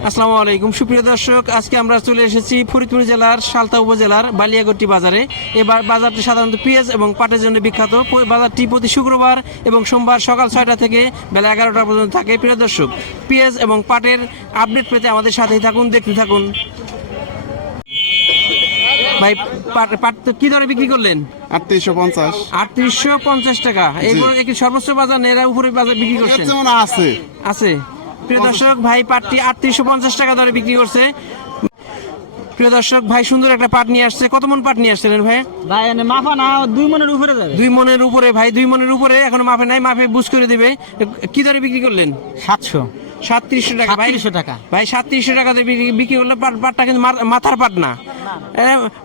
আসসালামু আলাইকুম। সুপ্রিয় দর্শক আজকে আমরা চলে এসেছি ফরিদপুর জেলার সালতা উপজেলার বালিয়াগট্টি বাজারে। এবার বাজারটি সাধারণত পেঁয়াজ এবং পাটের জন্য বিখ্যাত। বাজারটি প্রতি শুক্রবার এবং সোমবার সকাল ছয়টা থেকে বেলা এগারোটা পর্যন্ত থাকে। প্রিয় দর্শক পেঁয়াজ এবং পাটের আপডেট পেতে আমাদের সাথেই থাকুন দেখতে থাকুন। ভাই পাট তো কি দরে বিক্রি করলেন? আটত্রিশশো পঞ্চাশ। আটত্রিশশো পঞ্চাশ টাকা। একটি সর্বোচ্চ বাজার নেড়া উপরে বাজার বিক্রি করছেন? আছে। আছে? প্রিয় দর্শক ভাই পাটটি আটত্রিশশো পঞ্চাশ টাকা দরে বিক্রি করছে। প্রিয় দর্শক ভাই সুন্দর একটা পাট নিয়ে আসছে। কত মন পাট নিয়ে আসছিলেন ভাই? ভাই এনে মাফা না দুই মনের উপরে যাবে। দুই মনের উপরে ভাই দুই মনের উপরে। এখন মাফে নাই মাফে বুঝ করে দিবে। কি দরে বিক্রি করলেন? সাতশো। সাতত্রিশশো টাকা ভাই। টাকা। ভাই সাতত্রিশশো টাকা দিয়ে বিক্রি- করলে পাট পাটটা কিন্তু মাথার পাট না।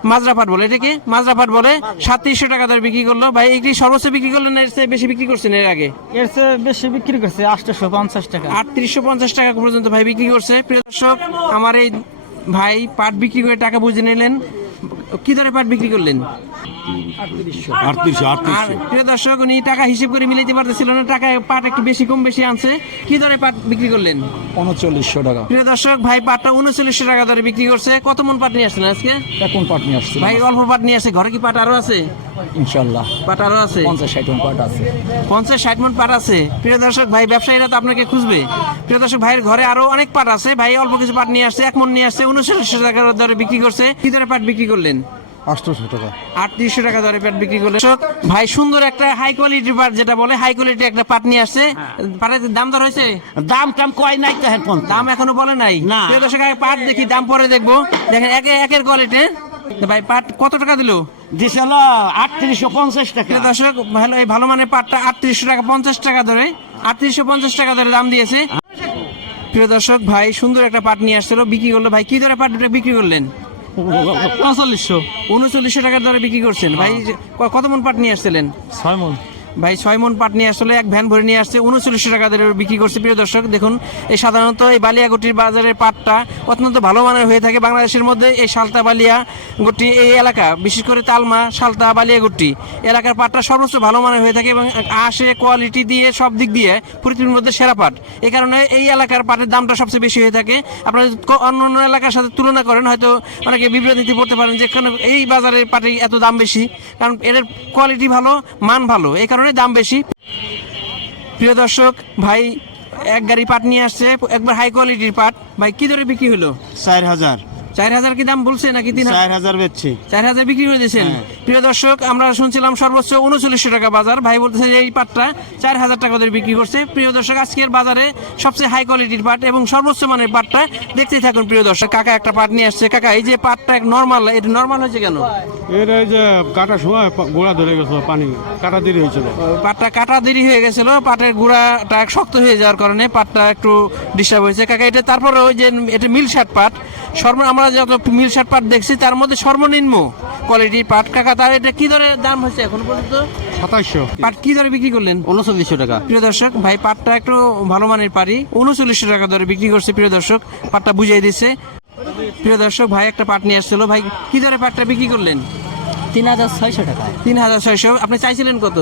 মাজরা পাট বলে এটাকে মাজরা পাট বলে সাতত্রিশশো টাকা দরে বিক্রি করল। ভাই এটি সর্বোচ্চ বিক্রি করলেন না এর চেয়ে বেশি বিক্রি করছেন এর আগে? এর চেয়ে বেশি বিক্রি করছে আটশোশো পঞ্চাশ টাকা। আটত্রিশশো পঞ্চাশ টাকা পর্যন্ত ভাই বিক্রি করছে। প্রিয় দর্শক আমার এই ভাই পাট বিক্রি করে টাকা বুঝে নিলেন। কি দরে পাট বিক্রি করলেন? প্রিয় দর্শক উনি টাকা হিসেব করে মিলাইতে পারতেছিল না টাকা পাট একটু বেশি কম বেশি আনছে। কি দরে পাট বিক্রি করলেন? উনচল্লিশশো টাকা। প্রিয় দর্শক ভাই পাটটা উনচল্লিশশো টাকা দরে বিক্রি করছে। কত মন পাট নিয়ে আসছেন আজকে? এখন পাট নিয়ে আসছে ভাই অল্প পাট নিয়ে আসছে। ঘরে কি পাট আরও আছে? ইনশাল্লাহ। পাট আরও আছে? পঞ্চাশ ষাট মন পাট আছে। পঞ্চাশ ষাট মন পাট আছে। প্রিয় দর্শক ভাই ব্যবসায়ীরা তো আপনাকে খুঁজবে। প্রিয় দর্শক ভাইয়ের ঘরে আরও অনেক পাট আছে। ভাই অল্প কিছু পাট নিয়ে আসছে এক মন নিয়ে আসছে। উনচল্লিশশো টাকার দরে বিক্রি করছে। কি দরে পাট বিক্রি করলেন? আটশোশো টাকা। আটত্রিশশো টাকা দরে পাট বিক্রি করলেন। দর্শক, ভাই সুন্দর একটা হাই কোয়ালিটির পাট যেটা বলে হাই কোয়ালিটি একটা পাট নিয়ে আসছে। পাটের দাম দর হয়েছে? দাম টাম কয় নাই তো দাম এখনও বলে নাই। না। দর্শক পাট দেখি দাম পরে দেখব। দেখেন একে একের কোয়ালিটি ভাই পাট কত টাকা দিল? দিছে হলো আটত্রিশশো পঞ্চাশ টাকা। দর্শক ভালো এই ভালো মানের পাটটা আটত্রিশশো টাকা পঞ্চাশ টাকা ধরে আটত্রিশশো পঞ্চাশ টাকা ধরে দাম দিয়েছে। প্রিয় দর্শক ভাই সুন্দর একটা পাট নিয়ে আসছিল। বিক্রি করল। ভাই কি ধরে পাট বিক্রি করলেন? পঁয়তাল্লিশশো উনচল্লিশশো টাকার দরে বিক্রি করছেন। ভাই কত মন পাট নিয়ে আসছিলেন? ছয় মন। ভাই ছয় মন পাট নিয়ে আসলে এক ভ্যান ভরে নিয়ে আসছে, উনচল্লিশশো টাকা দরে বিক্রি করছে প্রিয় দর্শক। দেখুন, এই সাধারণত এই বালিয়াগুটির বাজারের পাটটা অত্যন্ত ভালো মানের হয়ে থাকে বাংলাদেশের মধ্যে। এই সালতা বালিয়া গুটি এই এলাকা, বিশেষ করে তালমা, সালতা বালিয়াগুটি। এলাকার পাটটা সর্বোচ্চ ভালো মানের হয়ে থাকে এবং আসে কোয়ালিটি দিয়ে, সব দিক দিয়ে পৃথিবীর মধ্যে সেরা পাট। এই কারণে এই এলাকার পাটের দামটা সবচেয়ে বেশি হয়ে থাকে। আপনারা অন্য অন্য এলাকার সাথে তুলনা করেন, হয়তো অনেকে বিভ্রান্তিতে পড়তে পারেন যে এই বাজারে পাটের এত দাম বেশি? কারণ এর কোয়ালিটি ভালো, মান ভালো। এই কারণে দাম বেশি। প্রিয় দর্শক, ভাই এক গাড়ি পাট নিয়ে আসছে, একবার হাই কোয়ালিটির পাট। ভাই, কি দরে বিক্রি হলো? চার হাজার। চার হাজার কি দাম বলছে নাকি তিন চার হাজার বেচছি। চার হাজার বিক্রি করে দিয়েছেন। প্রিয় দর্শক আমরা শুনছিলাম সর্বোচ্চ উনচল্লিশশো টাকা বাজার। ভাই বলতেছে যে এই পাটটা চার হাজার টাকা করে বিক্রি করছে। প্রিয় দর্শক আজকের বাজারে সবচেয়ে হাই কোয়ালিটির পাট এবং সর্বোচ্চ মানের পাটটা দেখতেই থাকুন প্রিয় দর্শক। কাকা একটা পাট নিয়ে আসছে। কাকা এই যে পাটটা নর্মাল এটা নর্মাল হয়েছে কেন? এর এই যে কাটার সময় গোড়া ধরে গেছিল পানি কাটা দেরি হয়েছিল। পাটটা কাটা দেরি হয়ে গেছিল পাটের গুঁড়াটা শক্ত হয়ে যাওয়ার কারণে পাটটা একটু ডিস্টার্ব হয়েছে। কাকা এটা তারপরে ওই যে এটা মিল শার্ট পাট সর্ব আমরা যত মিল শার্ট পাট দেখছি তার মধ্যে সর্বনিম্ন কোয়ালিটির পাট। কাকা তার এটা কি দরে দাম হয়েছে এখন পর্যন্ত? সাতাইশশো। পাট কি দরে বিক্রি করলেন? উনচল্লিশশো টাকা। প্রিয় দর্শক ভাই পাটটা একটু ভালো মানের পারি উনচল্লিশশো টাকা দরে বিক্রি করছে প্রিয় দর্শক। পাটটা বুঝিয়ে দিচ্ছে প্রিয় দর্শক ভাই একটা পাট নিয়ে আসছিল। ভাই কি দরে পাটটা বিক্রি করলেন? তিন হাজার ছয়শো টাকা। তিন হাজার ছয়শো। আপনি চাইছিলেন কত?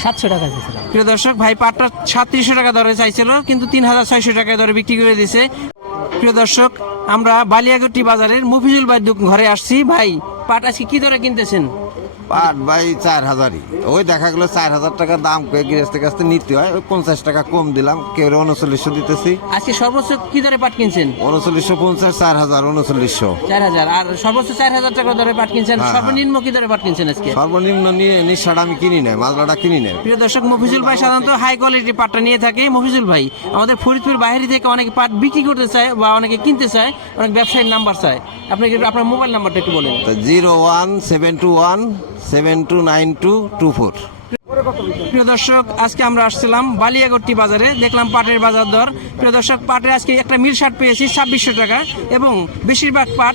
সাতশো টাকা দিয়েছিলাম প্রিয় দর্শক ভাই পাটটা সাতত্রিশশো টাকা দরে চাইছিল কিন্তু তিন হাজার ছয়শো টাকা দরে বিক্রি করে দিছে। প্রিয় দর্শক আমরা বালিয়াগুটি বাজারের মুফিজুল ভাই ঘরে আসছি। ভাই পাট আজকে কি দরে কিনতেছেন? পাট ভাই চার হাজারই। ওই দেখা গেলো চার হাজার টাকা দাম করে গৃহস্থের কাছ থেকে নিতে হয়। ওই পঞ্চাশ টাকা কম দিলাম কেউ উনচল্লিশশো দিতেছি। আজকে সর্বোচ্চ কি দরে পাট কিনছেন? উনচল্লিশশো পঞ্চাশ চার হাজার উনচল্লিশশো। চার হাজার। আর সর্বোচ্চ চার হাজার টাকা দরে পাট কিনছেন? হ্যাঁ, সর্বনিম্ন কি দরে পাট কিনছেন আজকে? সর্বনিম্ন নিয়ে নিঃসাটা আমি কিনি নাই মাজলাটা কিনি নাই। প্রিয় দর্শক মফিজুল ভাই সাধারণত হাই কোয়ালিটির পাটটা নিয়ে থাকে। মফিজুল ভাই আমাদের ফরিদপুর বাইরে থেকে অনেকে পাট বিক্রি করতে চায় বা অনেকে কিনতে চায় অনেক ব্যবসায়ীর নাম্বার চায়। আপনি আপনার মোবাইল নাম্বারটা একটু বলেন? তো zero one seven two one seven two nine two two four. প্রিয় দর্শক, আজকে আমরা আসছিলাম বালিয়াগট্টি বাজারে। দেখলাম পাটের বাজার দর। প্রিয় দর্শক পাটের আজকে একটা মিল শার্ট পেয়েছি, ছাব্বিশশো টাকা, এবং বেশিরভাগ পাট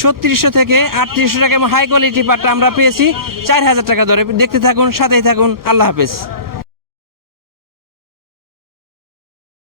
ছত্রিশশো থেকে আটত্রিশশো টাকা, এবং হাই কোয়ালিটি পাটটা আমরা পেয়েছি চার হাজার টাকা দরে। দেখতে থাকুন, সাথেই থাকুন। আল্লাহ হাফেজ।